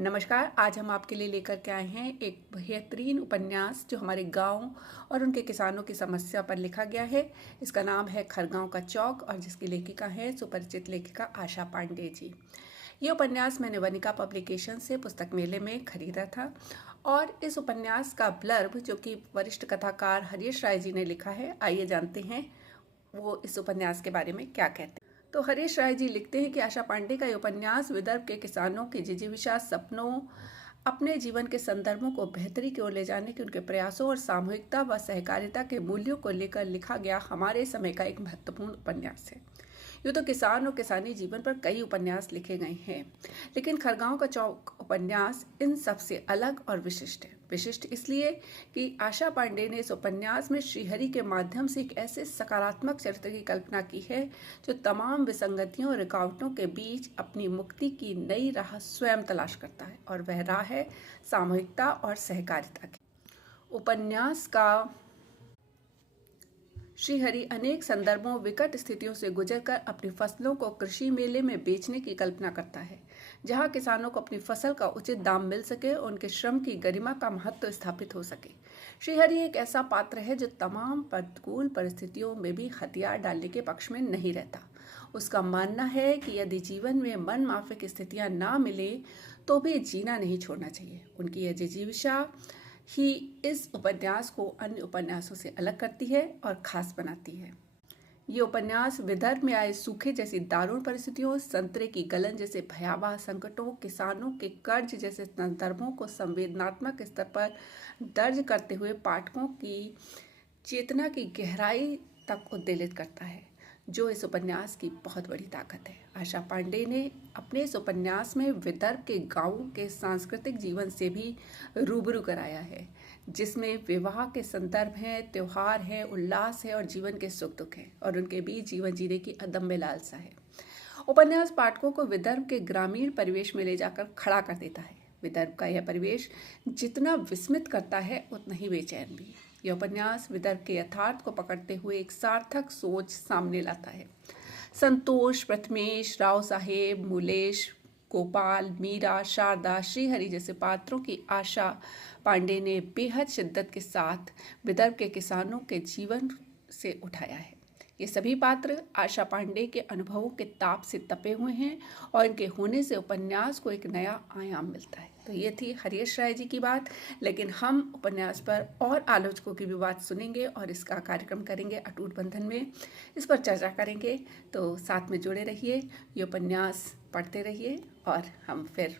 नमस्कार। आज हम आपके लिए लेकर के आए हैं एक बेहतरीन उपन्यास जो हमारे गांव और उनके किसानों की समस्या पर लिखा गया है। इसका नाम है खरगांव का चौक और जिसकी लेखिका है सुपरिचित लेखिका आशा पांडे जी। ये उपन्यास मैंने वनिका पब्लिकेशन से पुस्तक मेले में खरीदा था और इस उपन्यास का ब्लर्ब जो कि वरिष्ठ कथाकार हरीश राय जी ने लिखा है, आइए जानते हैं वो इस उपन्यास के बारे में क्या कहते हैं। तो हरीश राय जी लिखते हैं कि आशा पांडे का ये उपन्यास विदर्भ के किसानों की जिजीविषा, सपनों, अपने जीवन के संदर्भों को बेहतरी की ओर ले जाने के उनके प्रयासों और सामूहिकता व सहकारिता के मूल्यों को लेकर लिखा गया हमारे समय का एक महत्वपूर्ण उपन्यास है। यूँ तो किसान और किसानी जीवन पर कई उपन्यास लिखे गए हैं, लेकिन खरगांव का चौक उपन्यास इन सबसे अलग और विशिष्ट है। विशिष्ट इसलिए कि आशा पांडे ने इस उपन्यास में श्रीहरि के माध्यम से एक ऐसे सकारात्मक चरित्र की कल्पना की है जो तमाम विसंगतियों और रुकावटों के बीच अपनी मुक्ति की नई राह स्वयं तलाश करता है और वह राह है सामूहिकता और सहकारिता की। उपन्यास का श्रीहरि अनेक संदर्भों विकट स्थितियों से गुजरकर अपनी फसलों को कृषि मेले में बेचने की कल्पना करता है, जहां किसानों को अपनी फसल का उचित दाम मिल सके और उनके श्रम की गरिमा का महत्व स्थापित हो सके। श्रीहरि एक ऐसा पात्र है जो तमाम प्रतिकूल परिस्थितियों में भी हथियार डालने के पक्ष में नहीं रहता। उसका मानना है कि यदि जीवन में मन माफिक स्थितियां ना मिले तो भी जीना नहीं छोड़ना चाहिए। उनकी यह जिजीविषा ही इस उपन्यास को अन्य उपन्यासों से अलग करती है और खास बनाती है। ये उपन्यास विदर्भ में आए सूखे जैसी दारुण परिस्थितियों, संतरे की गलन जैसे भयावह संकटों, किसानों के कर्ज जैसे संदर्भों को संवेदनात्मक स्तर पर दर्ज करते हुए पाठकों की चेतना की गहराई तक उद्वेलित करता है, जो इस उपन्यास की बहुत बड़ी ताकत है। आशा पांडे ने अपने इस उपन्यास में विदर्भ के गांवों के सांस्कृतिक जीवन से भी रूबरू कराया है, जिसमें विवाह के संदर्भ हैं, त्योहार हैं, उल्लास है और जीवन के सुख दुख हैं और उनके बीच जीवन जीने की अदम्य लालसा है। उपन्यास पाठकों को विदर्भ के ग्रामीण परिवेश में ले जाकर खड़ा कर देता है। विदर्भ का यह परिवेश जितना विस्मित करता है उतना ही बेचैन भी। यह उपन्यास विदर्भ के यथार्थ को पकड़ते हुए एक सार्थक सोच सामने लाता है। संतोष, प्रथमेश, राव साहेब, मूलेश, गोपाल, मीरा, शारदा, श्रीहरि जैसे पात्रों की आशा पांडे ने बेहद शिद्दत के साथ विदर्भ के किसानों के जीवन से उठाया है। ये सभी पात्र आशा पांडे के अनुभवों के ताप से तपे हुए हैं और इनके होने से उपन्यास को एक नया आयाम मिलता है। तो ये थी हरीश राय जी की बात, लेकिन हम उपन्यास पर और आलोचकों की भी बात सुनेंगे और इसका कार्यक्रम करेंगे अटूट बंधन में, इस पर चर्चा करेंगे। तो साथ में जुड़े रहिए, ये उपन्यास पढ़ते रहिए और हम फिर